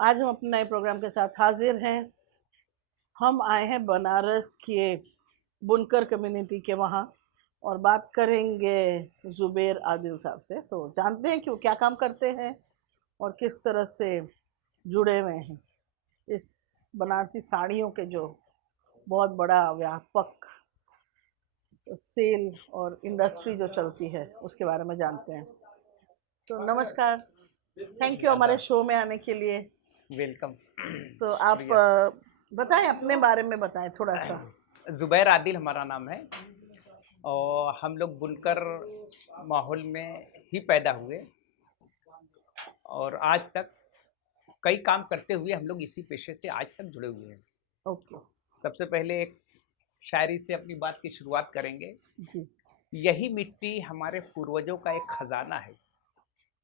आज हम अपने नए प्रोग्राम के साथ हाजिर हैं। हम आए हैं बनारस के बुनकर कम्युनिटी के वहाँ और बात करेंगे जुबेर आदिल साहब से। तो जानते हैं कि वो क्या काम करते हैं और किस तरह से जुड़े हुए हैं इस बनारसी साड़ियों के जो बहुत बड़ा व्यापक सेल और इंडस्ट्री जो चलती है उसके बारे में जानते हैं। तो नमस्कार, थैंक यू हमारे शो में आने के लिए। वेलकम। तो आप बताएं, अपने बारे में बताएं थोड़ा सा। जुबैर आदिल हमारा नाम है और हम लोग बुनकर माहौल में ही पैदा हुए और आज तक कई काम करते हुए हम लोग इसी पेशे से आज तक जुड़े हुए हैं। ओके सबसे पहले एक शायरी से अपनी बात की शुरुआत करेंगे। जी। यही मिट्टी हमारे पूर्वजों का एक खजाना है,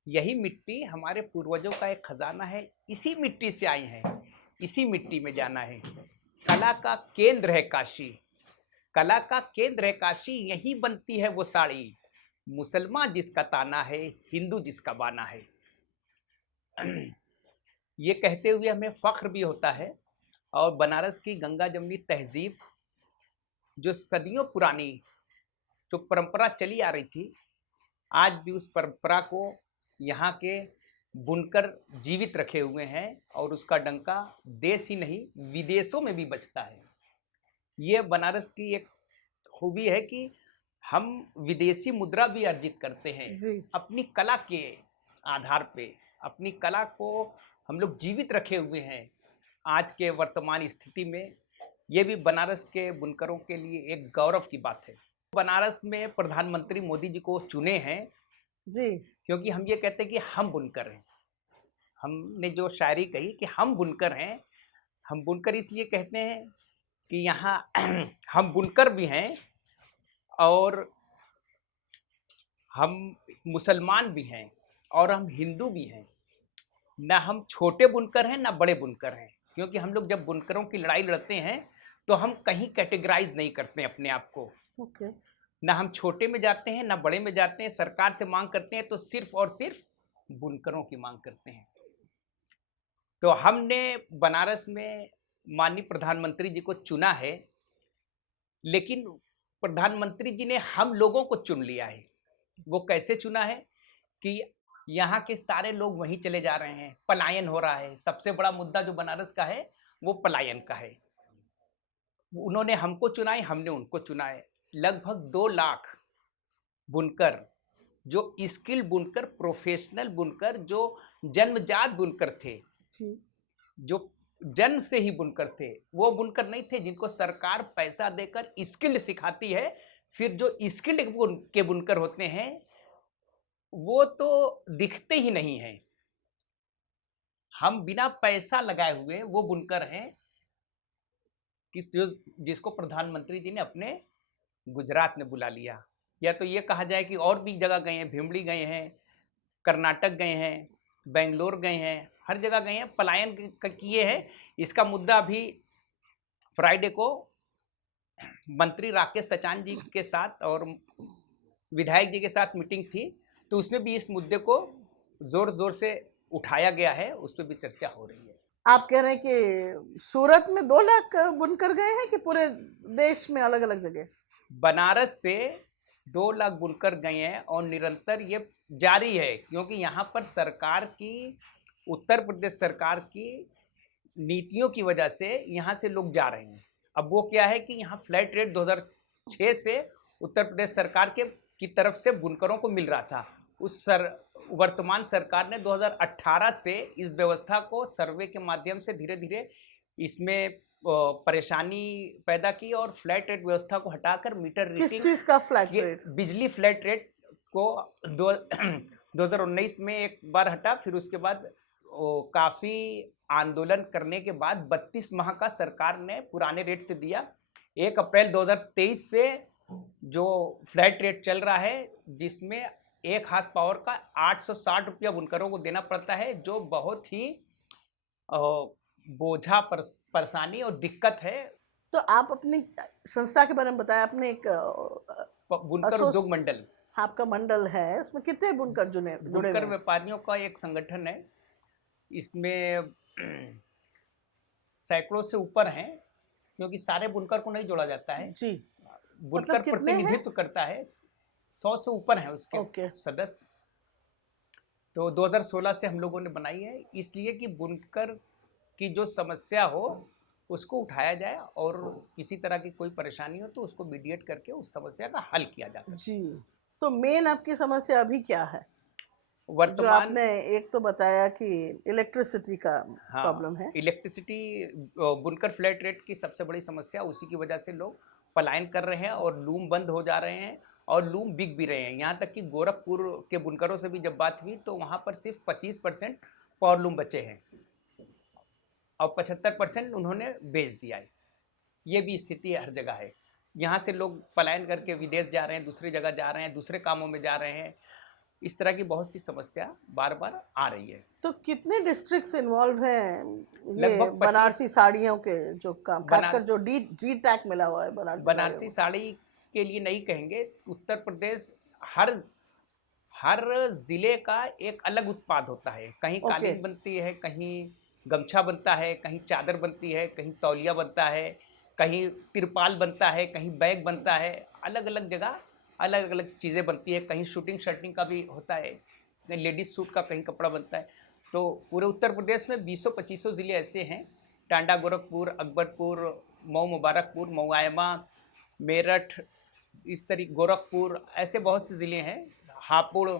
यही मिट्टी हमारे पूर्वजों का एक खजाना है, इसी मिट्टी से आए हैं, इसी मिट्टी में जाना है। कला का केंद्र है काशी, कला का केंद्र है काशी, यही बनती है वो साड़ी। मुसलमान जिसका ताना है, हिंदू जिसका बाना है। ये कहते हुए हमें फख्र भी होता है। और बनारस की गंगा जमुनी तहजीब जो सदियों पुरानी जो परंपरा चली आ रही थी, आज भी उस परंपरा को यहाँ के बुनकर जीवित रखे हुए हैं और उसका डंका देश ही नहीं विदेशों में भी बजता है। ये बनारस की एक खूबी है कि हम विदेशी मुद्रा भी अर्जित करते हैं जी। अपनी कला के आधार पे। अपनी कला को हम लोग जीवित रखे हुए हैं आज के वर्तमान स्थिति में। ये भी बनारस के बुनकरों के लिए एक गौरव की बात है। बनारस में प्रधानमंत्री मोदी जी को चुने हैं जी। क्योंकि हम ये कहते हैं कि हम बुनकर हैं। हमने जो शायरी कही कि हम बुनकर हैं, हम बुनकर इसलिए कहते हैं कि यहाँ हम बुनकर भी हैं और हम मुसलमान भी हैं और हम हिंदू भी हैं। ना हम छोटे बुनकर हैं ना बड़े बुनकर हैं, क्योंकि हम लोग जब बुनकरों की लड़ाई लड़ते हैं तो हम कहीं कैटेगराइज नहीं करते हैं अपने आप को। ओके। ना हम छोटे में जाते हैं ना बड़े में जाते हैं। सरकार से मांग करते हैं तो सिर्फ और सिर्फ बुनकरों की मांग करते हैं। तो हमने बनारस में माननीय प्रधानमंत्री जी को चुना है, लेकिन प्रधानमंत्री जी ने हम लोगों को चुन लिया है। वो कैसे चुना है कि यहाँ के सारे लोग वहीं चले जा रहे हैं, पलायन हो रहा है। सबसे बड़ा मुद्दा जो बनारस का है वो पलायन का है। उन्होंने हमको चुना है, हमने उनको चुना है। लगभग 2 लाख बुनकर, जो स्किल बुनकर, प्रोफेशनल बुनकर, जो जन्मजात बुनकर थे, जी। जो जन्म से ही बुनकर थे, वो बुनकर नहीं थे जिनको सरकार पैसा देकर स्किल्ड सिखाती है। फिर जो स्किल्ड के बुनकर होते हैं वो तो दिखते ही नहीं हैं। हम बिना पैसा लगाए हुए वो बुनकर हैं जिसको प्रधानमंत्री जी ने अपने गुजरात में बुला लिया। या तो ये कहा जाए कि और भी जगह गए हैं, भिमड़ी गए हैं, कर्नाटक गए हैं, बेंगलोर गए हैं, हर जगह गए हैं, पलायन किए हैं। इसका मुद्दा अभी फ्राइडे को मंत्री राकेश सचान जी के साथ और विधायक जी के साथ मीटिंग थी, तो उसमें भी इस मुद्दे को जोर जोर से उठाया गया है, उस पर भी चर्चा हो रही है। आप कह रहे हैं कि सूरत में 2 लाख बुनकर गए हैं कि पूरे देश में अलग अलग जगह? बनारस से 2 लाख बुनकर गए हैं और निरंतर ये जारी है, क्योंकि यहाँ पर सरकार की, उत्तर प्रदेश सरकार की नीतियों की वजह से यहाँ से लोग जा रहे हैं। अब वो क्या है कि यहाँ फ्लैट रेट 2006 से उत्तर प्रदेश सरकार की तरफ से बुनकरों को मिल रहा था। वर्तमान सरकार ने 2018 से इस व्यवस्था को सर्वे के माध्यम से धीरे धीरे इसमें परेशानी पैदा की और फ्लैट रेट व्यवस्था को हटाकर मीटर किस रीडिंग, चीज का फ्लैट रेट? बिजली फ्लैट रेट को 2019 में एक बार हटा, फिर उसके बाद काफ़ी आंदोलन करने के बाद 32 माह का सरकार ने पुराने रेट से दिया। 1 अप्रैल 2023 से जो फ्लैट रेट चल रहा है, जिसमें 1 हार्स पावर का 860 रुपया बुनकरों को देना पड़ता है, जो बहुत ही बोझा परेशानी और दिक्कत है। तो आप अपनी संस्था के बारे में बताया। आपने एक बुनकर उद्योग मंडल, आपका मंडल है, उसमें कितने बुनकर जुड़े बुनकर हुए? व्यापारियों का एक संगठन है। इसमें सैकड़ों से ऊपर हैं, क्योंकि सारे बुनकर को नहीं जोड़ा जाता है। जी, बुनकर मतलब कितने हैं? प्रतिनिधित्व करता है, 100 से ऊपर हैं उसके ओके। सदस्य। तो 2016 से हम लोगों ने बनाई है, इसलिए कि बुनकर की जो समस्या हो उसको उठाया जाए और किसी तरह की कोई परेशानी हो तो उसको मीडिएट करके उस समस्या का हल किया जा सके। जी, तो मेन आपकी समस्या अभी क्या है? जो वर्तमान आपने एक तो बताया कि इलेक्ट्रिसिटी का हाँ, प्रॉब्लम है। इलेक्ट्रिसिटी, बुनकर फ्लैट रेट की सबसे बड़ी समस्या, उसी की वजह से लोग पलायन कर रहे हैं और लूम बंद हो जा रहे हैं और लूम बिक भी रहे हैं। यहाँ तक कि गोरखपुर के बुनकरों से भी जब बात हुई तो वहाँ पर सिर्फ 25% पावर लूम बचे हैं और 75% उन्होंने बेच दिया है। ये भी स्थिति हर जगह है। यहाँ से लोग पलायन करके विदेश जा रहे हैं, दूसरी जगह जा रहे हैं, दूसरे कामों में जा रहे हैं। इस तरह की बहुत सी समस्या बार बार आ रही है। तो कितने डिस्ट्रिक्ट्स इन्वॉल्व हैं ये लगभग 25 बनारसी साड़ियों के जो काम, खासकर बनार- जो जी टैग मिला हुआ है बनारसी बनारसी साड़ियों साड़ी के लिए नहीं कहेंगे, उत्तर प्रदेश हर हर जिले का एक अलग उत्पाद होता है। कहीं ओके। कालीन बनती है, कहीं गमछा बनता है, कहीं चादर बनती है, कहीं तौलिया बनता है, कहीं तिरपाल बनता है, कहीं बैग बनता है। अलग अलग जगह अलग अलग चीज़ें बनती है। कहीं शूटिंग शर्टिंग का भी होता है, कहीं लेडीज सूट का कहीं कपड़ा बनता है। तो पूरे उत्तर प्रदेश में 20-25 ज़िले ऐसे हैं, टांडा, गोरखपुर, अकबरपुर, मऊ मुबारकपुर, मऊआयमा, मेरठ, इस तरीके गोरखपुर, ऐसे बहुत से ज़िले हैं, हापुड़,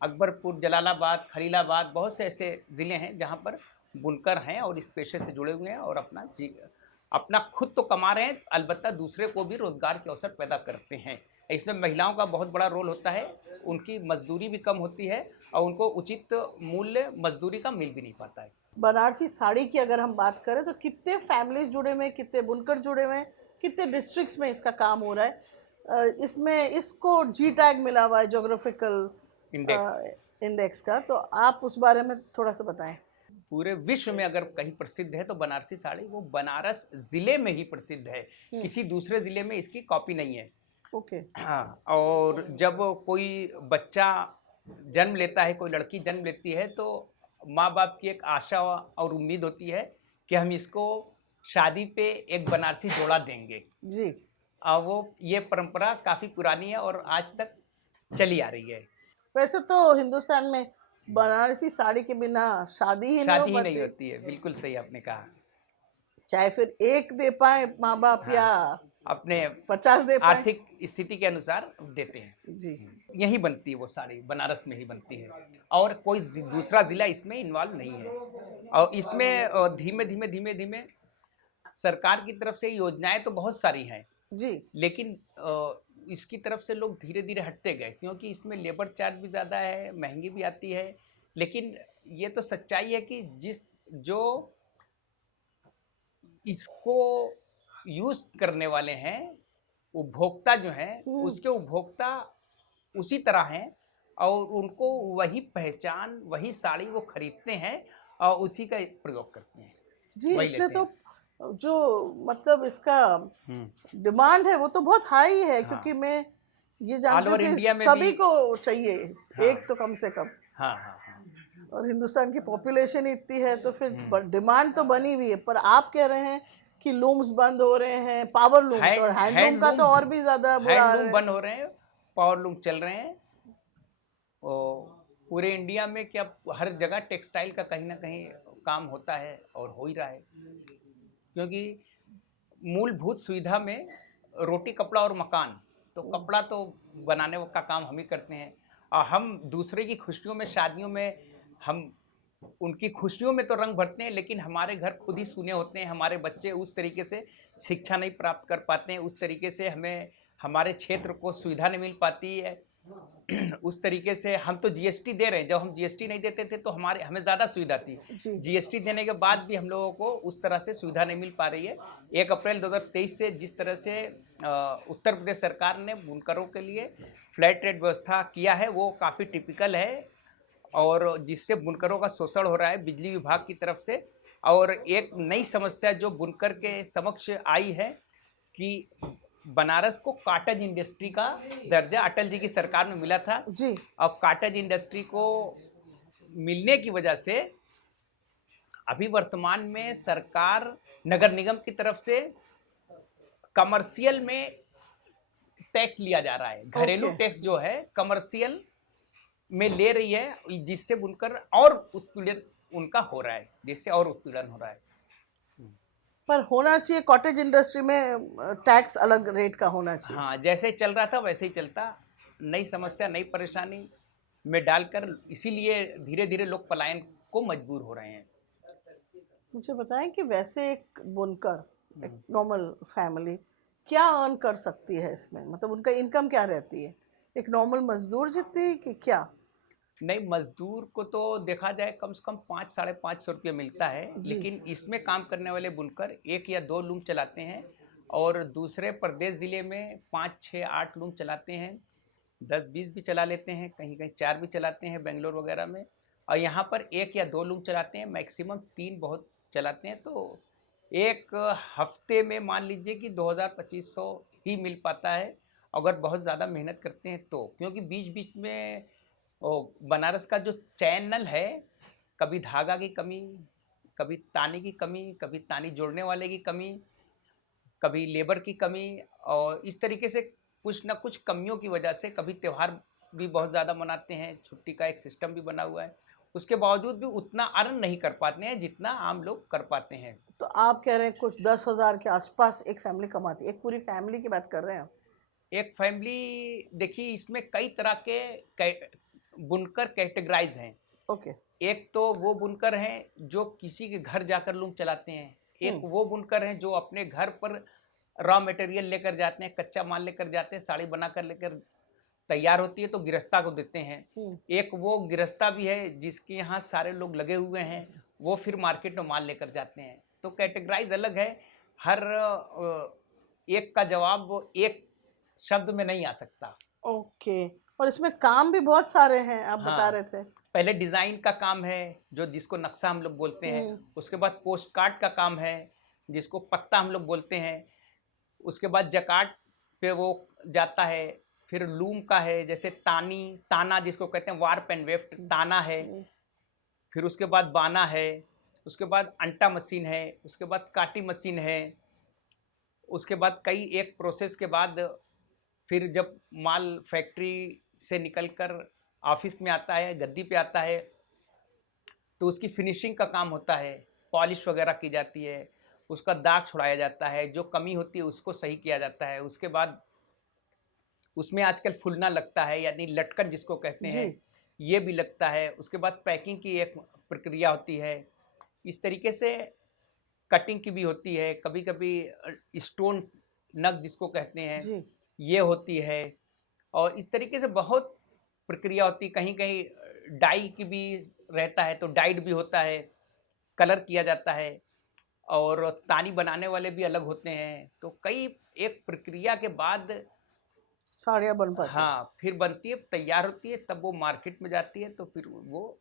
अकबरपुर, जलालाबाद, खलीलाबाद, बहुत से ऐसे ज़िले हैं जहाँ पर बुनकर हैं और इस पेशे से जुड़े हुए हैं और अपना खुद तो कमा रहे हैं, अलबत्ता दूसरे को भी रोज़गार के अवसर पैदा करते हैं। इसमें महिलाओं का बहुत बड़ा रोल होता है, उनकी मजदूरी भी कम होती है और उनको उचित मूल्य मजदूरी का मिल भी नहीं पाता है। बनारसी साड़ी की अगर हम बात करें तो कितने फैमिलीज जुड़े हुए हैं, कितने बुनकर जुड़े हुए हैं, कितने डिस्ट्रिक्ट्स में इसका काम हो रहा है? इसमें इसको जी टैग मिला हुआ है, ज्योग्राफिकल इंडेक्स का, तो आप उस बारे में थोड़ा सा बताएं। पूरे विश्व में अगर कहीं प्रसिद्ध है तो बनारसी साड़ी वो बनारस जिले में ही प्रसिद्ध है, किसी दूसरे जिले में इसकी कॉपी नहीं है। ओके। हाँ, और जब कोई बच्चा जन्म लेता है, कोई लड़की जन्म लेती है, तो माँ बाप की एक आशा और उम्मीद होती है कि हम इसको शादी पे एक बनारसी जोड़ा देंगे जी। और वो ये परंपरा काफ़ी पुरानी है और आज तक चली आ रही है। वैसे तो हिंदुस्तान में बनारसी साड़ी के बिना शादी ही नहीं हो शादी ही नहीं पाती, होती है, बिल्कुल सही आपने कहा। चाहे फिर एक दे पाए माँ बाप हाँ, या अपने 50 दे पाए। आर्थिक स्थिति के अनुसार देते हैं। जी। यही बनती है वो साड़ी, बनारस में ही बनती है और कोई दूसरा जिला इसमें इन्वॉल्व नहीं है। और इसमें धीमे धीमे धीमे धीमे सरकार की तरफ से योजनाएं तो बहुत सारी हैं, जी। लेकिन इसकी तरफ से लोग धीरे धीरे हटते गए, क्योंकि इसमें लेबर चार्ज भी ज़्यादा है, महंगी भी आती है। लेकिन ये तो सच्चाई है कि जो इसको यूज करने वाले हैं, उपभोक्ता जो हैं, उसके उपभोक्ता उसी तरह हैं और उनको वही पहचान, वही साड़ी वो खरीदते हैं और उसी का प्रयोग करते हैं। जी, वही इसलिए लेते तो हैं। जो मतलब इसका डिमांड है वो तो बहुत हाई है, क्योंकि मैं ये ऑल जानती हूँ ओवर कि इंडिया में सभी भी को चाहिए एक तो कम से कम, हाँ हाँ हाँ, और हिंदुस्तान की पॉपुलेशन इतनी है तो फिर डिमांड तो बनी हुई है। पर आप कह रहे हैं कि लूम्स बंद हो रहे हैं, पावर लूम्स, और हैंडलूम का तो और भी ज्यादा बुरा हाल हैंडलूम है। बंद हो रहे हैं, पावर लूम चल रहे हैं। और पूरे इंडिया में क्या हर जगह टेक्सटाइल का कहीं ना कहीं काम होता है और हो ही रहा है, क्योंकि मूलभूत सुविधा में रोटी, कपड़ा और मकान, तो कपड़ा तो बनाने का काम हम ही करते हैं और हम दूसरे की खुशियों में, शादियों में हम उनकी खुशियों में तो रंग भरते हैं, लेकिन हमारे घर खुद ही सूने होते हैं। हमारे बच्चे उस तरीके से शिक्षा नहीं प्राप्त कर पाते हैं, उस तरीके से हमें हमारे क्षेत्र को सुविधा नहीं मिल पाती है। उस तरीके से हम तो जीएसटी दे रहे हैं, जब हम जीएसटी नहीं देते थे तो हमें ज़्यादा सुविधा थी। जीएसटी देने के बाद भी हम लोगों को उस तरह से सुविधा नहीं मिल पा रही है। 1 अप्रैल 2023 से जिस तरह से उत्तर प्रदेश सरकार ने बुनकरों के लिए फ्लैट रेट व्यवस्था किया है वो काफ़ी टिपिकल है और जिससे बुनकरों का शोषण हो रहा है बिजली विभाग की तरफ से। और एक नई समस्या जो बुनकर के समक्ष आई है कि बनारस को काटेज इंडस्ट्री का दर्जा अटल जी की सरकार में मिला था जी। और काटेज इंडस्ट्री को मिलने की वजह से अभी वर्तमान में सरकार नगर निगम की तरफ से कमर्शियल में टैक्स लिया जा रहा है, घरेलू ओके। टैक्स जो है कमर्शियल में ले रही है, जिससे बुनकर और उत्पीड़न उनका हो रहा है, जिससे और उत्पीड़न हो रहा है। पर होना चाहिए, कॉटेज इंडस्ट्री में टैक्स अलग रेट का होना चाहिए। हाँ, जैसे चल रहा था वैसे ही चलता, नई समस्या नई परेशानी में डालकर इसीलिए धीरे धीरे लोग पलायन को मजबूर हो रहे हैं। मुझे बताएं कि वैसे एक बुनकर, एक नॉर्मल फैमिली क्या अर्न कर सकती है इसमें, मतलब उनका इनकम क्या रहती है, एक नॉर्मल मजदूर जितनी कि क्या? नहीं, मजदूर को तो देखा जाए कम से कम 500-550 रुपये मिलता है, जी। लेकिन इसमें काम करने वाले बुनकर 1 या 2 लूम चलाते हैं और दूसरे प्रदेश ज़िले में 5, 6, 8 लूम चलाते हैं, 10, 20 भी चला लेते हैं, कहीं कहीं 4 भी चलाते हैं बेंगलोर वगैरह में, और यहाँ पर 1 या 2 लूम चलाते हैं, मैक्सिमम 3 बहुत चलाते हैं। तो एक हफ्ते में मान लीजिए कि 2000-2500 ही मिल पाता है, अगर बहुत ज़्यादा मेहनत करते हैं तो, क्योंकि बीच बीच में बनारस का जो चैनल है, कभी धागा की कमी, कभी तानी की कमी, कभी तानी जोड़ने वाले की कमी, कभी लेबर की कमी, और इस तरीके से कुछ ना कुछ कमियों की वजह से कभी त्यौहार भी बहुत ज़्यादा मनाते हैं, छुट्टी का एक सिस्टम भी बना हुआ है, उसके बावजूद भी उतना अर्न नहीं कर पाते हैं जितना आम लोग कर पाते हैं। तो आप कह रहे हैं कुछ 10,000 के आसपास एक फैमिली कमाती है, एक पूरी फैमिली की बात कर रहे हैं आप? एक फैमिली, देखिए इसमें कई तरह के बुनकर कैटेगराइज हैं। ओके। एक तो वो बुनकर हैं जो किसी के घर जाकर लूम चलाते हैं, एक वो बुनकर हैं जो अपने घर पर रॉ मटेरियल लेकर जाते हैं, कच्चा माल लेकर जाते हैं, साड़ी बनाकर लेकर तैयार होती है तो गिरस्ता को देते हैं, एक वो गिरस्ता भी है जिसके यहाँ सारे लोग लगे हुए हैं, वो फिर मार्केट में माल लेकर जाते हैं। तो कैटेगराइज अलग है, हर एक का जवाब वो एक शब्द में नहीं आ सकता। ओके। और इसमें काम भी बहुत सारे हैं, आप बता हाँ, रहे थे। पहले डिज़ाइन का काम है जो जिसको नक्शा हम लोग बोलते हैं, उसके बाद पोस्ट कार्ड का काम है जिसको पत्ता हम लोग बोलते हैं, उसके बाद जकार्ड पे वो जाता है, फिर लूम का है जैसे ताना जिसको कहते हैं, वार्प एंड वेफ्ट ताना है, फिर उसके बाद बाना है, उसके बाद अंटा मशीन है, उसके बाद काटी मशीन है, उसके बाद कई एक प्रोसेस के बाद फिर जब माल फैक्ट्री से निकलकर ऑफिस में आता है, गद्दी पे आता है, तो उसकी फिनिशिंग का काम होता है, पॉलिश वगैरह की जाती है, उसका दाग छुड़ाया जाता है, जो कमी होती है उसको सही किया जाता है, उसके बाद उसमें आजकल फुलना लगता है यानी लटकन जिसको कहते हैं, ये भी लगता है, उसके बाद पैकिंग की एक प्रक्रिया होती है, इस तरीके से कटिंग की भी होती है, कभी कभी स्टोन नग जिसको कहते हैं ये होती है, और इस तरीके से बहुत प्रक्रिया होती है, कहीं कहीं डाई की भी रहता है तो डाइड भी होता है, कलर किया जाता है, और तानी बनाने वाले भी अलग होते हैं, तो कई एक प्रक्रिया के बाद साड़ियाँ बन पाती हैं। हाँ, फिर बनती है, तैयार होती है, तब वो मार्केट में जाती है, तो फिर वो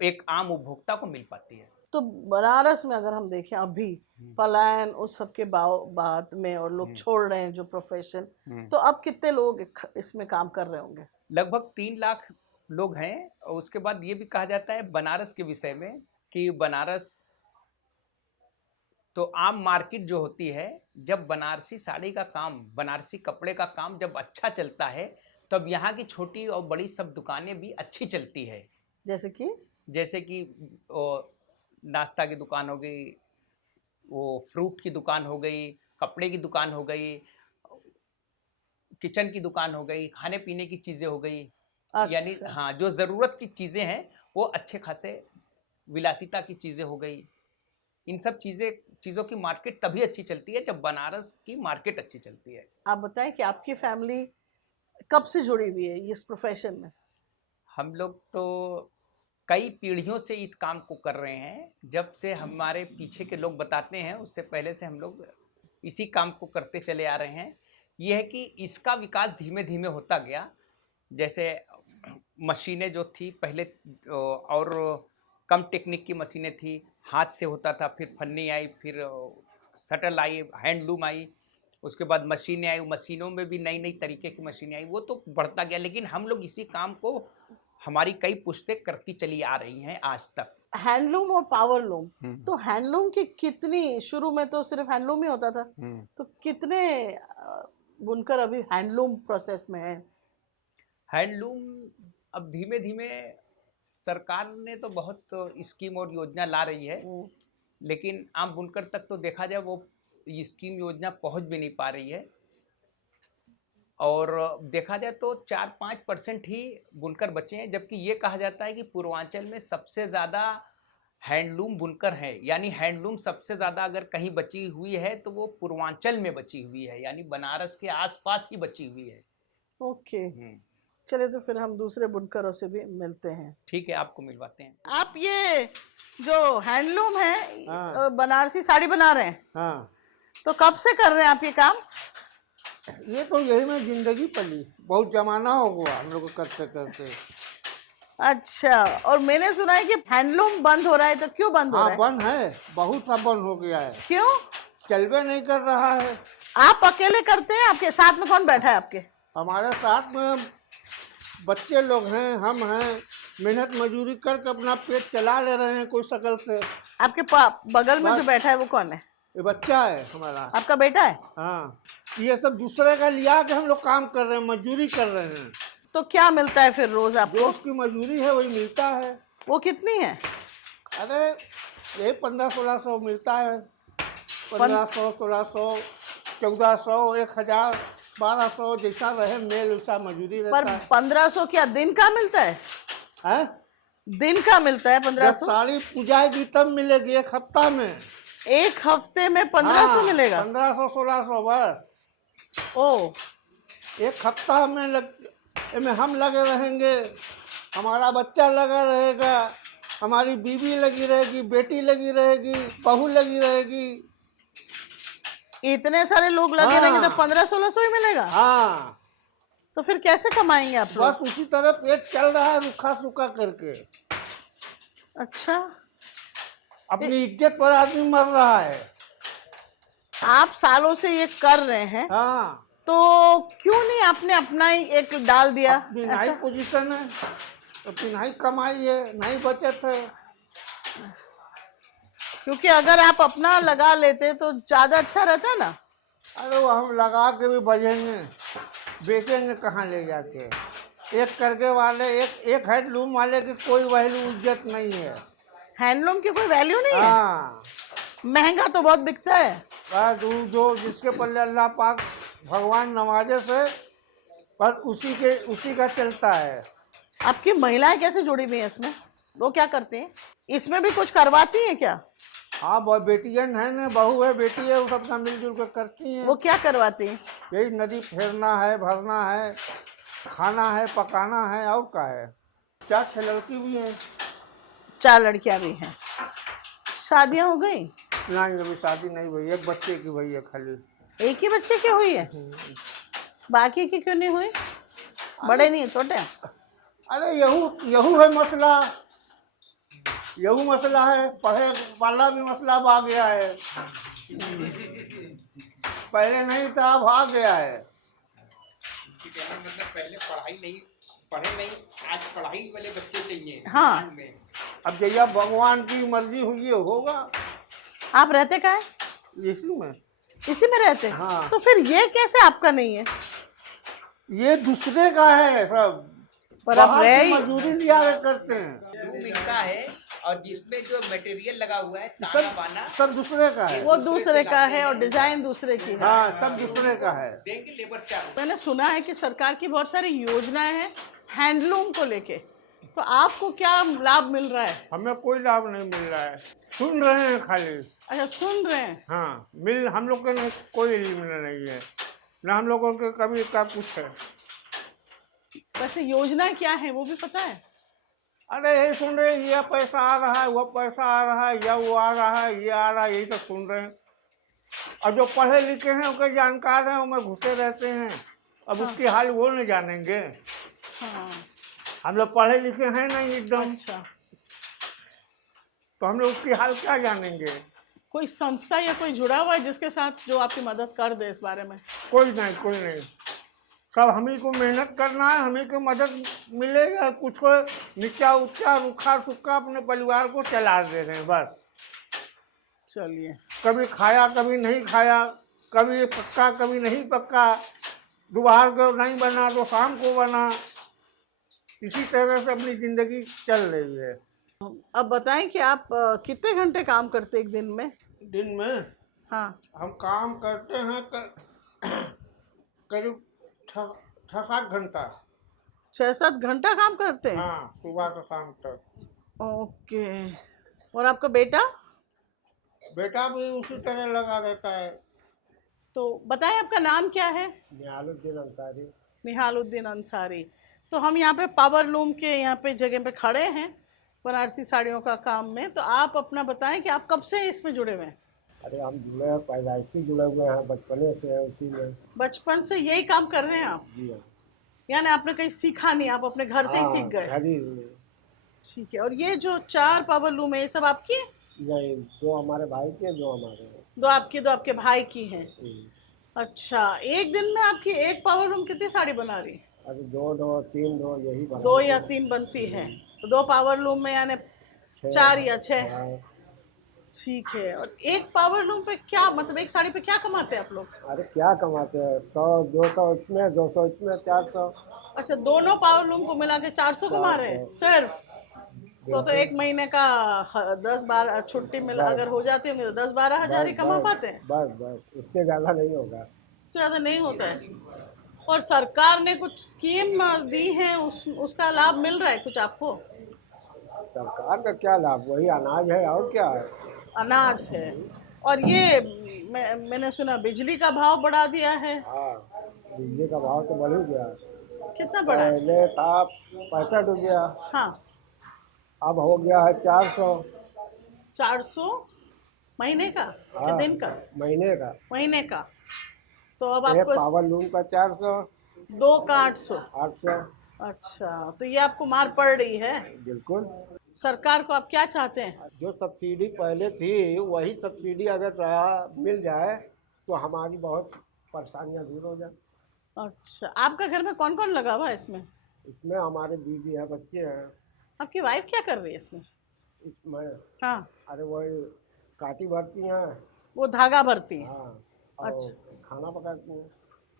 एक आम उपभोक्ता को मिल पाती है। तो बनारस में अगर हम देखें अभी पलायन उस सब के बाद में और लोग छोड़ रहे हैं जो प्रोफेशन, तो अब कितने लोग इसमें काम कर रहे होंगे? लगभग 3 लाख लोग हैं, और उसके बाद ये भी कहा जाता है बनारस के विषय में कि बनारस तो आम मार्केट जो होती है, जब बनारसी साड़ी का काम, बनारसी कपड़े का काम जब अच्छा चलता है, तब यहाँ की छोटी और बड़ी सब दुकानें भी अच्छी चलती है। जैसे कि नाश्ता की दुकान हो गई, वो फ्रूट की दुकान हो गई, कपड़े की दुकान हो गई, किचन की दुकान हो गई, खाने पीने की चीज़ें हो गई, यानी हाँ, जो ज़रूरत की चीज़ें हैं वो अच्छे खासे विलासिता की चीज़ें हो गई। इन सब चीज़ों की मार्केट तभी अच्छी चलती है जब बनारस की मार्केट अच्छी चलती है। आप बताएं कि आपकी फैमिली कब से जुड़ी हुई है इस प्रोफेशन में? हम लोग तो कई पीढ़ियों से इस काम को कर रहे हैं, जब से हमारे पीछे के लोग बताते हैं उससे पहले से हम लोग इसी काम को करते चले आ रहे हैं। ये है कि इसका विकास धीमे धीमे होता गया, जैसे मशीनें जो थी पहले और कम टेक्निक की मशीनें थी, हाथ से होता था, फिर फन्नी आई, फिर शटल आई, हैंडलूम आई, उसके बाद मशीनें आई, मशीनों में भी नई नई तरीके की मशीनें आई, वो तो बढ़ता गया, लेकिन हम लोग इसी काम को हमारी कई पुश्तें करती चली आ रही हैं आज तक। हैंडलूम और पावरलूम, हम्म। तो हैंडलूम की कितनी, शुरू में तो सिर्फ हैंडलूम ही होता था, तो कितने बुनकर अभी हैंडलूम प्रोसेस में है? हैंडलूम अब धीमे धीमे सरकार ने तो बहुत स्कीम और योजना ला रही है, लेकिन आम बुनकर तक तो देखा जाए वो ये स्कीम योजना पहुंच भी नहीं पा रही है। और देखा जाए तो 4-5% ही बुनकर बचे हैं, जबकि ये कहा जाता है कि पूर्वांचल में सबसे ज़्यादा हैंडलूम बुनकर हैं। यानी हैंडलूम सबसे ज़्यादा अगर कहीं बची हुई है तो वो पूर्वांचल में बची हुई है, यानी बनारस के आसपास ही बची हुई है। ओके, चलिए तो फिर हम दूसरे बुनकरों से भी मिलते हैं। ठीक है, आपको मिलवाते हैं। आप ये जो हैंडलूम है, हाँ। बनारसी साड़ी बना रहे हैं, हाँ, तो कब से कर रहे हैं आप ये काम? ये तो यही में जिंदगी पली, बहुत जमाना हो गया हम लोग को करते करते। अच्छा, और मैंने सुना है कि हैंडलूम बंद हो रहा है, तो क्यों बंद हो हाँ, रहा है? बंद है, बहुत सा बंद हो गया है, क्यों? चलवे नहीं कर रहा है। आप अकेले करते हैं? आपके साथ में कौन बैठा है आपके? हमारे साथ में बच्चे लोग हैं, हम हैं, मेहनत मजदूरी करके अपना पेट चला ले रहे हैं कोई शकल से। आपके बगल में जो बैठा है वो कौन है? ये बच्चा है हमारा। आपका बेटा है? हाँ, ये सब दूसरे का लिया के हम लोग काम कर रहे हैं, मजदूरी कर रहे हैं। तो क्या मिलता है फिर रोज जो आपको? उसकी मजदूरी है वही मिलता है। वो कितनी है? अरे ये 1500-1600 मिलता है, 1500, 1600, 1400, 1000, 1200, जैसा रहे मेल वैसा मजदूरी पर रहता है। 1500 क्या दिन का मिलता है? हैं? दिन का मिलता है जब 1500? साड़ी पूजाएगी तब मिलेगी, एक हफ्ता में। एक हफ्ते में 1500 मिलेगा? 1500, 1600 बस। ओ, एक हफ्ता में हम लगे रहेंगे, हमारा बच्चा लगा रहेगा, हमारी बीवी लगी रहेगी, बेटी लगी रहेगी, बहू लगी रहेगी। इतने सारे लोग लगे हाँ। रहेंगे तो 1500-1600 ही मिलेगा? हाँ, तो फिर कैसे कमाएंगे आप लोग? बस उसी तरह पेट चल रहा है, रुखा सूखा करके। अच्छा, अपनी इज्जत पर आदमी मर रहा है। आप सालों से ये कर रहे हैं, हाँ, तो क्यों नहीं आपने अपना ही एक डाल दिया? अपनी नहीं ऐसा? पोजीशन है, अपनी नहीं कमाई है, नहीं बचत है। क्योंकि अगर आप अपना लगा लेते तो ज्यादा अच्छा रहता ना। अरे वो हम लगा के भी बजेंगे, बेचेंगे कहाँ ले जाके। एक करके वाले, एक हैंडलूम वाले की कोई वैल्यू इज्जत नहीं है। हैंडलूम की कोई वैल्यू नहीं है? हाँ, महंगा तो बहुत बिकता है। बस जो जिसके पल्ले अल्लाह पाक भगवान नवाजे से, बस उसी का चलता है। आपकी महिलाएं कैसे जुड़ी हुई हैं इसमें? वो क्या करती हैं? इसमें भी कुछ करवाती हैं क्या? हाँ, बहुत बेटियन है ना, बहू है, बेटी है, वो सब ना मिलजुल कर करती हैं। वो क्या करवाती हैं? यही नदी फेरना है, भरना है, खाना है, पकाना है, और क्या है। 4 लड़की भी हैं। 4 लड़कियां भी हैं। शादियां हो गई? नहीं, अभी शादी नहीं हुई, एक बच्चे की हुई है खाली। एक ही बच्चे की हुई है? बाकी की क्यों नहीं हुई? बड़े नहीं, छोटे? अरे यहू है मसला, यहू मसला है। पढ़े वाला भी मसला अब आ गया है, पहले नहीं था, अब आ गया है। मतलब पहले पढ़े नहीं, आज पढ़ाई वाले बच्चे चाहिए। हाँ। में अब जैया भगवान की मर्जी हुई है होगा। आप रहते कहाँ हैं? इसी में, इसी में रहते हैं? हाँ। तो फिर ये कैसे आपका नहीं है? ये दूसरे का है सब, पर आप बाहर रह से ही- मजदूरी लिया के करते हैं। लू मिलता है, और जिसमें जो मटेरियल लगा हुआ है, ताना बाना, सब दूसरे का है। वो दूसरे का है और डिजाइन दूसरे की है। हाँ, सब दूसरे का है। देंगे लेबर चार्ज। मैंने सुना है कि सरकार की बहुत सारी योजनाएं हैं हैंडलूम को लेके, तो आपको क्या लाभ मिल रहा है? हमें कोई लाभ नहीं मिल रहा है, सुन रहे हैं खाली। अच्छा, सुन रहे हैं। हाँ, हम लोग के नहीं, कोई इल्म नहीं है, ना हम लोगों के कभी का कुछ है। वैसे योजना क्या है वो भी पता है? अरे यही सुन रहे हैं, ये पैसा आ रहा है, वो पैसा आ रहा है, या वो आ रहा है, ये आ रहा है, यही तो सुन रहे हैं। और जो पढ़े लिखे हैं, उनके जानकार हैं, उनमें घुसे रहते हैं। अब उसकी हाल वो नहीं जानेंगे। हाँ, हम लोग पढ़े लिखे हैं नहीं एकदम, अच्छा। तो हम लोग उसकी हाल क्या जानेंगे। कोई संस्था या कोई जुड़ा हुआ है जिसके साथ जो आपकी मदद कर दे इस बारे में? कोई नहीं, कोई नहीं। सब हमी को मेहनत करना है, हमी को मदद मिलेगा, कुछ हो नीचा ऊंचा रूखा सूखा अपने परिवार को चला दे रहे हैं बस। चलिए, कभी खाया कभी नहीं खाया, कभी पक्का कभी नहीं पक्का, दोपहर को नहीं बना तो शाम को बना, इसी तरह से अपनी जिंदगी चल रही है। अब बताएं कि आप कितने घंटे काम करते एक दिन में? दिन में हाँ, हम काम करते हैं करीब 6-7 घंटा। 6-7 घंटा काम करते हैं? हाँ, सुबह से शाम तक। ओके। और आपका बेटा? बेटा भी उसी तरह लगा रहता है। तो बताएं आपका नाम क्या है? निहालुद्दीन अंसारी। निहालुद्दीन अंसारी। तो हम यहाँ पे पावर लूम के यहाँ पे जगह पे खड़े हैं बनारसी साड़ियों का काम में। तो आप अपना बताएं कि आप कब से इसमें जुड़े हुए हैं? अरे हम जुड़े हैं, पैदाइशी जुड़े हुए हैं, बचपने से है उसी में। बचपन से यही काम कर रहे हैं आप? जी हाँ। यानी आपने कहीं सीखा नहीं, आप अपने घर से ही सीख गए? घर ही। ठीक है। और ये जो 4 पावर लूम है, ये सब आपकी? नहीं, दो हमारे भाई के, दो हमारे हैं। 2 आपकी, 2 आपके भाई की हैं। अच्छा, एक दिन में आपकी एक पावर लूम कितनी साड़ी बना रही है? अरे 2 3 यही बना। 2 या 3 बनती है। तो 2 पावर लूम में यानी 4 या 6। ठीक है। और एक पावर लूम पे क्या मतलब एक साड़ी पे क्या कमाते हैं आप लोग? अरे क्या कमाते हैं, 100-200 इसमें, 200 इसमें, 400। अच्छा, दोनों पावर लूम को मिला के 400 कमा रहे हैं सिर्फ? तो एक महीने का 10-12 छुट्टी मिल अगर हो जाती होंगी तो 10-12 हज़ार ही कमा पाते हैं? बस उससे ज़्यादा नहीं होगा। उससे ज़्यादा नहीं होता है। और सरकार ने कुछ स्कीम दी है, उसका लाभ मिल रहा है कुछ आपको? सरकार का क्या लाभ, वही अनाज है और क्या है। अनाज है। और ये मैंने सुना बिजली का भाव बढ़ा दिया है। हाँ, बिजली का भाव तो बढ़ ही गया। कितना बढ़ा है? पहले था 65 रुपया, हाँ, अब हो गया है 400। 400 महीने का? हाँ, क्या दिन का? महीने का। महीने का। तो अब एक आपको पावर लूम का 400, 2 का 800। 800। अच्छा, तो ये आपको मार पड़ रही है। बिल्कुल। सरकार को आप क्या चाहते हैं? जो सब्सिडी पहले थी वही सब्सिडी अगर मिल जाए तो हमारी बहुत परेशानियां दूर हो जाए। अच्छा, आपका घर में कौन कौन लगा हुआ है इसमें? इसमें हमारे बीवी है, बच्चे हैं। आपकी वाइफ क्या कर रही है इसमें? इसमें हाँ, अरे वही काटी भरती हैं। वो धागा भरती है। हाँ, और अच्छा। खाना पकाती हैं।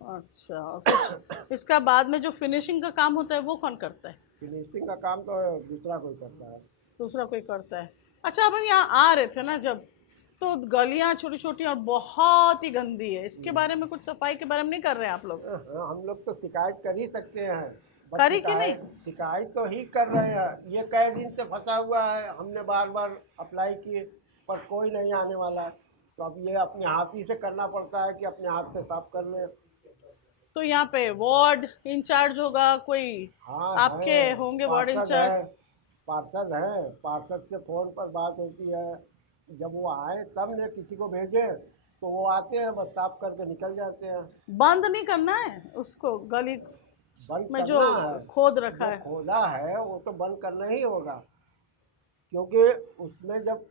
अच्छा, और कुछ इसका बाद में जो फिनिशिंग का काम होता है वो कौन करता है? फिनिशिंग का काम तो दूसरा कोई करता है। दूसरा कोई करता है। अच्छा, अब हम यहाँ आ रहे थे ना जब, तो गलियाँ छोटी छोटी और बहुत ही गंदी है, इसके बारे में कुछ सफाई के बारे में नहीं कर रहे हैं आप लोग? हाँ, हम लोग तो शिकायत कर ही सकते हैं। बस करी कि नहीं? शिकायत तो ही कर रहे हैं। ये कई दिन से फंसा हुआ है, हमने बार बार अप्लाई किए पर कोई नहीं आने वाला है। तो अब ये अपने हाथ ही से करना पड़ता है कि अपने हाथ से साफ कर लें। तो यहाँ पे वार्ड इंचार्ज होगा कोई? हाँ, आपके होंगे वार्ड इंचार्ज? पार्षद है, पार्षद से फ़ोन पर बात होती है। जब वो आए तब ने किसी को भेजे तो वो आते हैं, बस साफ करके निकल जाते हैं। बंद नहीं करना है उसको, गली बंद में जो करना है, खोद रखा है? खोदा है वो तो बंद करना ही होगा, क्योंकि उसमें जब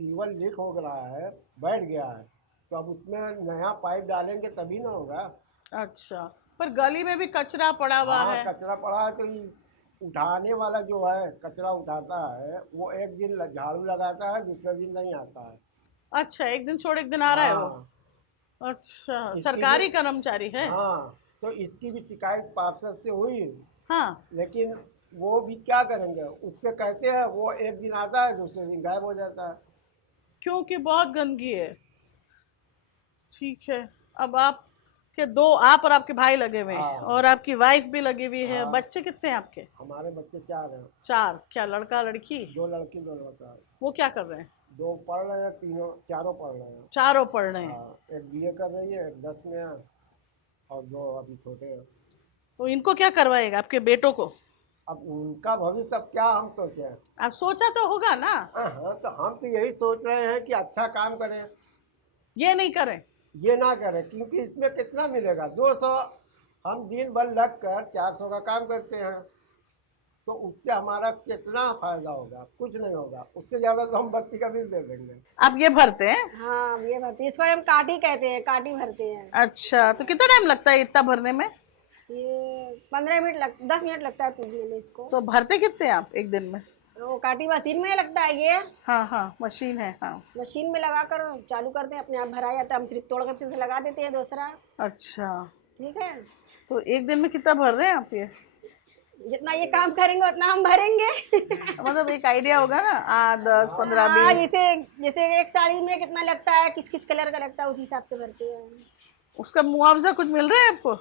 सीवर लीक हो रहा है, बैठ गया है, तो अब उसमें नया पाइप डालेंगे तभी ना होगा। अच्छा, पर गली में भी कचरा पड़ा हुआ हाँ, है। कचरा पड़ा है तो उठाने वाला जो है कचरा उठाता है वो एक दिन झाड़ू लगाता है, दूसरे दिन नहीं आता है। अच्छा, एक दिन छोड़ एक दिन आ रहा है वो? हाँ। अच्छा, इसकी सरकारी भी- कर्मचारी है? हाँ, तो इसकी भी शिकायत पार्षद से हुई, हाँ। लेकिन वो भी क्या करेंगे, उससे कहते हैं वो एक दिन आता है, दूसरे दिन गायब हो जाता है। क्योंकि बहुत गंदगी है। ठीक है। अब आप के 2 आप और आपके भाई लगे हुए हैं, हाँ। और आपकी वाइफ भी लगी हुई है। हाँ। बच्चे कितने हैं आपके? हमारे बच्चे 4 हैं। 4? क्या लड़का लड़की? 2 लड़की 2 लड़का। वो क्या कर रहे हैं? 2 पढ़ रहे हैं, चारों पढ़ रहे हैं। चारों पढ़ रहे हैं? हाँ, एक बीए कर रही है, एक 10 में है, और 2 अभी छोटे हैं। तो इनको क्या करवाएगा आपके बेटों को? अब उनका भविष्य अब क्या हम सोचें। आप सोचा तो होगा ना? हाँ, तो हम तो यही सोच रहे हैं कि अच्छा काम करें, ये नहीं करें? ये ना करें, क्योंकि इसमें कितना मिलेगा, 200। हम दिन भर लग कर 400 का काम करते हैं, तो उससे हमारा कितना फायदा होगा, कुछ नहीं होगा। उससे ज़्यादा तो हम बत्ती का बिल दे देंगे। आप ये भरते हैं? हाँ, ये भरते हैं, इस बार हम काटी कहते हैं, काटी भरते हैं। अच्छा, तो कितना टाइम लगता है इतना भरने में? ये 10 मिनट लगता है पीसने में इसको। तो भरते कितने हैं आप एक दिन में? वो काटी मशीन में लगता है ये, हाँ हाँ मशीन है, हाँ। मशीन में लगा कर चालू करते हैं, अपने आप भरा जाता है। हम सिर्फ तोड़ कर फिर से लगा देते हैं दूसरा। अच्छा, ठीक है, तो एक दिन में कितना भर रहे हैं आप ये? जितना ये काम करेंगे उतना हम भरेंगे। मतलब एक आइडिया होगा ना, 10 15 हाँ, 20। जैसे एक साड़ी में कितना लगता है, किस किस कलर का लगता है, उस हिसाब से भरते हैं। उसका मुआवजा कुछ मिल रहा है आपको?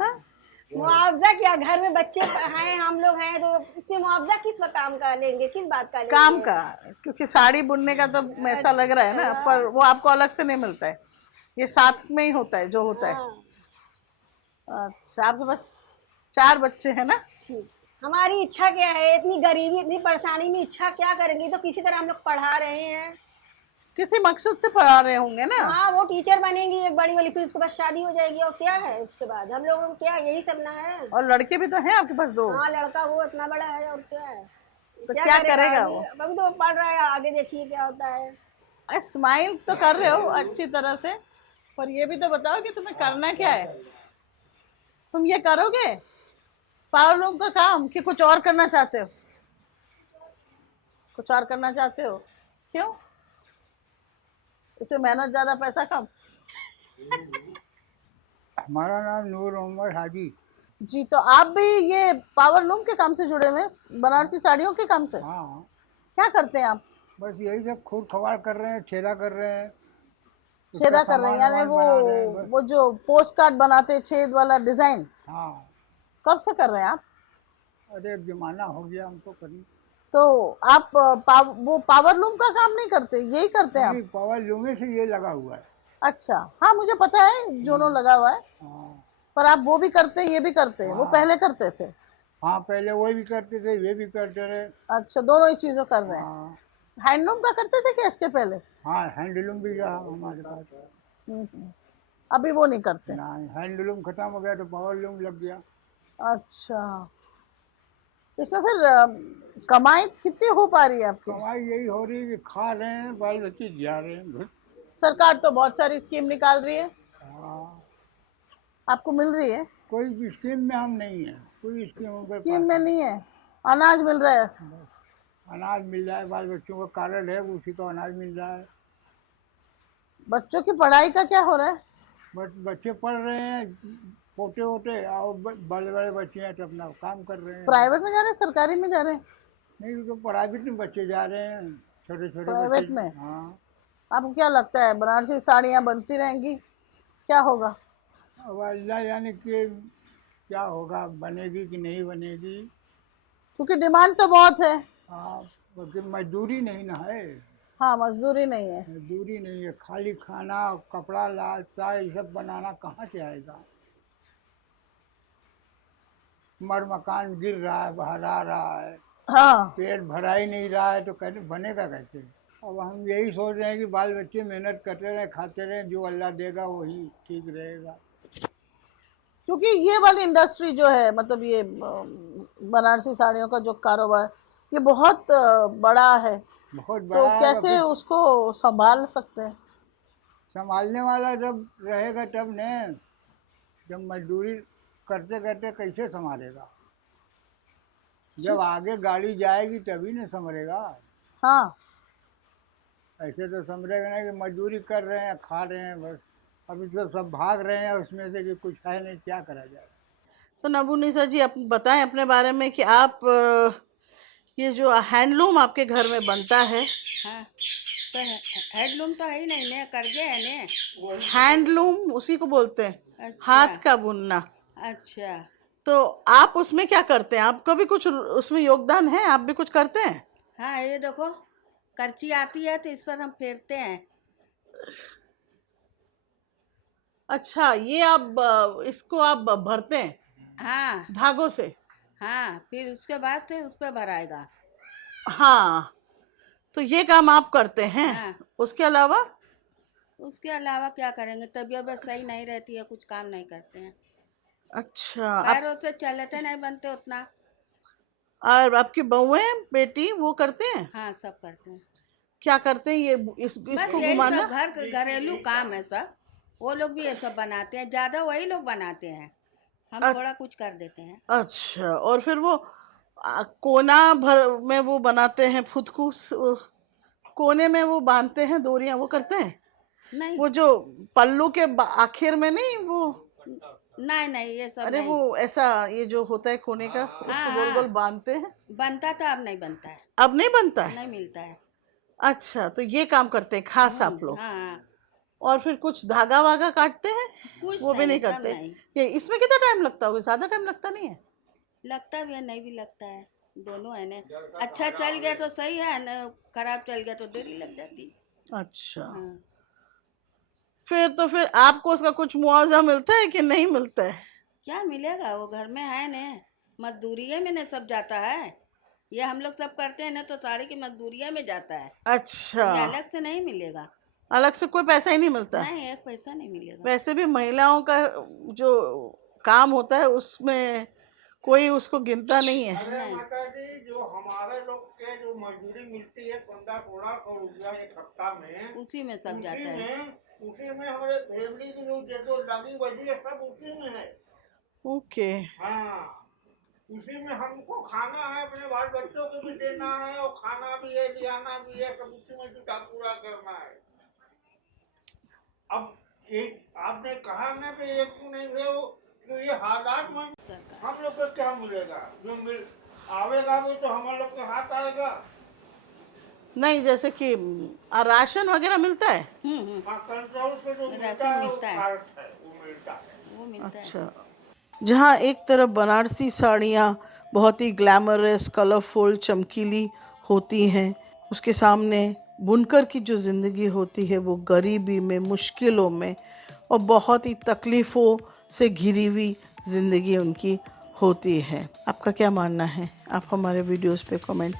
हाँ? मुआवजा क्या, घर में बच्चे हैं, हम लोग हैं, तो इसमें मुआवजा किस काम का लेंगे, किस बात का लेंगे? काम का, क्योंकि साड़ी बुनने का तो ऐसा लग रहा है ना, पर वो आपको अलग से नहीं मिलता है, ये साथ में ही होता है जो होता है। हाँ, अच्छा, आपके पास 4 बच्चे हैं ना? ठीक। हमारी इच्छा क्या है, इतनी गरीबी इतनी परेशानी में इच्छा क्या करेंगे, तो किसी तरह हम लोग पढ़ा रहे हैं। किसी मकसद से पढ़ा रहे होंगे ना? हाँ, वो टीचर बनेंगी एक बड़ी वाली, फिर उसके बाद शादी हो जाएगी, और क्या है उसके बाद हम लोगों को, क्या यही सपना है। और लड़के भी तो हैं आपके पास 2? हाँ, लड़का वो इतना बड़ा है, और क्या है। तो क्या करेगा वो? अभी तो पढ़ रहा है, आगे देखिए क्या होता है। स्माइल तो कर रहे हो अच्छी तरह से, पर ये भी तो बताओ कि तुम्हें करना क्या है। तुम ये करोगे पावर लूम का काम, कि कुछ और करना चाहते हो? कुछ और करना चाहते हो, क्यों? इसे मेहनत ज्यादा पैसा कम? हमारा नाम नूर मोहम्मद हाजी। जी, तो आप भी ये पावर लूम के काम से जुड़े हुए हैं, बनारसी साड़ियों के काम से? हाँ, क्या करते हैं आप? बस यही सब खूब खवाड़ कर रहे हैं, छेदा कर रहे हैं। छेदा कर रहे हैं, यानी वो जो पोस्ट कार्ड बनाते हैं, छेद वाला डिजाइन। हाँ। कब से कर रहे हैं आप? अरे अब जमाना हो गया हमको करने। तो आप वो पावर लूम का काम नहीं करते, यही करते हैं आप? पावर लूम से ये लगा हुआ है। अच्छा, हाँ मुझे पता है दोनों लगा हुआ है। हाँ। पर आप वो भी करते हैं, ये भी करते हैं? वो पहले करते थे? हाँ, पहले वो भी करते थे, ये भी करते रहे। अच्छा, दोनों ही चीजों कर रहे हैं। हाँ। हैंडलूम का करते थे क्या इसके पहले? हाँ, हैंडलूम भी रहा हमारे पास। अभी वो नहीं करते? नहीं, हैंडलूम खत्म हो गया तो पावर लूम लग गया। अच्छा, इसमें फिर कमाई कितनी हो पा रही है आपकी? कमाई यही हो रही है कि खा रहे हैं, बाल बच्चे जा रहे हैं। सरकार तो बहुत सारी स्कीम निकाल रही है, हाँ। आपको मिल रही है? कोई स्कीम में हम नहीं है, कोई स्कीम स्कीम में नहीं है, अनाज मिल रहा है? अनाज मिल जाए, बाल बच्चों का कार्ड है, उसी को अनाज मिल रहा है। बच्चों की पढ़ाई का क्या हो रहा है? बट बच्चे पढ़ रहे हैं, पोते वोटे, और बड़े बड़े बच्चे हैं तो अपना काम कर रहे हैं। प्राइवेट में जा रहे हैं, सरकारी में जा रहे हैं? नहीं, तो प्राइवेट में बच्चे जा रहे हैं, छोटे छोटे प्राइवेट में? हाँ। आपको क्या लगता है बनारसी साड़ियाँ बनती रहेंगी, क्या होगा? अब अल्लाह जाने कि क्या होगा, बनेगी कि नहीं बनेगी। क्योंकि डिमांड तो बहुत है। हाँ, क्योंकि मजदूरी नहीं ना है। हाँ, मजदूरी नहीं है। मजदूरी नहीं है, खाली खाना, कपड़ा, लाता, ये सब बनाना कहाँ से आएगा। मर मकान गिर रहा है, बहरा रहा है, हाँ, पेट भरा ही नहीं रहा है, तो कैसे बनेगा कैसे। अब हम यही सोच रहे हैं कि बाल बच्चे मेहनत करते रहें, खाते रहें, जो अल्लाह देगा वही ठीक रहेगा। क्योंकि ये वाली इंडस्ट्री जो है, मतलब ये बनारसी साड़ियों का जो कारोबार, ये बहुत बड़ा है। बहुत तो बड़ा है। कैसे उसको संभाल सकते हैं? संभालने वाला जब रहेगा तब न, जब मजदूरी करते करते कैसे संभालेगा। जब आगे गाड़ी जाएगी तभी न संभलेगा। हाँ, ऐसे तो संभलेगा नहीं कि मजदूरी कर रहे हैं, खा रहे हैं बस। अभी तो सब भाग रहे हैं उसमें से कि कुछ है नहीं, क्या करा जाए। तो नबूनिसा जी, आप बताएं अपने बारे में कि आप ये जो हैंडलूम आपके घर में बनता है। हाँ, तो हैंडलूम तो है ही नहीं ने, कर गए है ने। हैंडलूम उसी को बोलते हैं, अच्छा। हाथ का बुनना। अच्छा। तो आप उसमें क्या करते हैं? आपका भी कुछ उसमें योगदान है? आप भी कुछ करते हैं? हाँ, ये देखो करची आती है तो इस पर हम फेरते हैं। अच्छा, ये आप इसको आप भरते हैं हाँ धागों से? हाँ, फिर उसके बाद से उस पर भराएगा। हाँ, तो ये काम आप करते हैं। हाँ। उसके अलावा? उसके अलावा क्या करेंगे, तबीयत बस सही नहीं रहती है, कुछ काम नहीं करते हैं। अच्छा, पैरों से चलते नहीं बनते उतना। और आपकी बहुएं, बेटी, वो करते हैं? हाँ, सब करते हैं। क्या करते हैं ये? बस इसको यही घुमाना? सब घर घरेलू काम है सब। वो लोग भी ये सब बनाते हैं, ज्यादा वही लोग बनाते हैं, हम अ- थोड़ा कुछ कर देते हैं। अच्छा, और फिर वो कोना भर में वो बनाते हैं फुदकूस, कोने में वो बांधते हैं डोरियां, वो करते हैं? नहीं वो जो पल्लू के आखिर में नहीं वो, नहीं नहीं, ये सब अरे नहीं। वो ऐसा ये जो होता है कोने का, उसको हाँ गोल गोल हाँ, बांधते हैं। बनता था, अब नहीं बनता है, अब नहीं बनता है? नहीं मिलता है। अच्छा, तो ये काम करते हैं खास आप लोग। हाँ हाँ, और फिर कुछ धागा वागा काटते हैं? कुछ वो भी नहीं एकदम करते? नहीं। ये इसमें कितना टाइम लगता होगा? ज्यादा टाइम लगता नहीं है? लगता भी है, नहीं भी लगता है, दोनों है ना। अच्छा चल गया तो सही है ना, खराब चल गया तो देरी लग जाती। अच्छा, हाँ, फिर आपको उसका कुछ मुआवजा मिलता है कि नहीं मिलता है? क्या मिलेगा, वो घर में है ने, मजदूरिये में ने सब जाता है। ये हम लोग सब करते हैं ना, तो साड़ी की मजदूरिये में जाता है, अच्छा, ये अलग से नहीं मिलेगा। अलग से कोई पैसा ही नहीं मिलता? नहीं, एक पैसा नहीं मिलेगा। वैसे भी महिलाओं का जो काम होता है उसमें कोई उसको गिनता नहीं है। अरे माता जी, जो हमारे लोग के जो मजदूरी मिलती है 15-16 रुपया एक हफ्ता में, उसी में सब जाता है। उसी में हमारे फैमिली की जो लगी वजह है सब उसी में है। ओके, हाँ, उसी में हमको खाना है, अपने बाल बच्चों को भी देना है, और खाना भी है, लियाना भी है, सब उसी में जुटा पूरा करना है। अब एक आपने कहा ना कि एक नहीं है वो, तो ये हालात में हम लोग को क्या मिलेगा? जो मिल आवेगा वो तो हम लोग के हाथ आएगा। नहीं जैसे कि राशन वगैरह मिलता है? हाँ, कंट्रोल से जो राशन मिलता है वो मिलता है। कार्ड है, वो मिलता है। वो मिलता है। अच्छा, जहाँ एक तरफ बनारसी साड़ियाँ बहुत ही ग्लैमरस, कलरफुल, चमकीली होती हैं, उसके सामने बुनकर की जो ज़िंदगी होती है वो गरीबी में, मुश्किलों में और बहुत ही तकलीफ़ों से घिरी हुई ज़िंदगी उनकी होती है। आपका क्या मानना है? आप हमारे वीडियोस पे कमेंट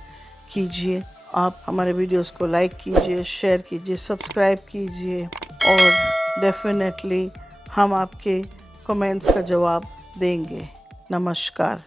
कीजिए, आप हमारे वीडियोस को लाइक कीजिए, शेयर कीजिए, सब्सक्राइब कीजिए और डेफिनेटली हम आपके कमेंट्स का जवाब देंगे। नमस्कार।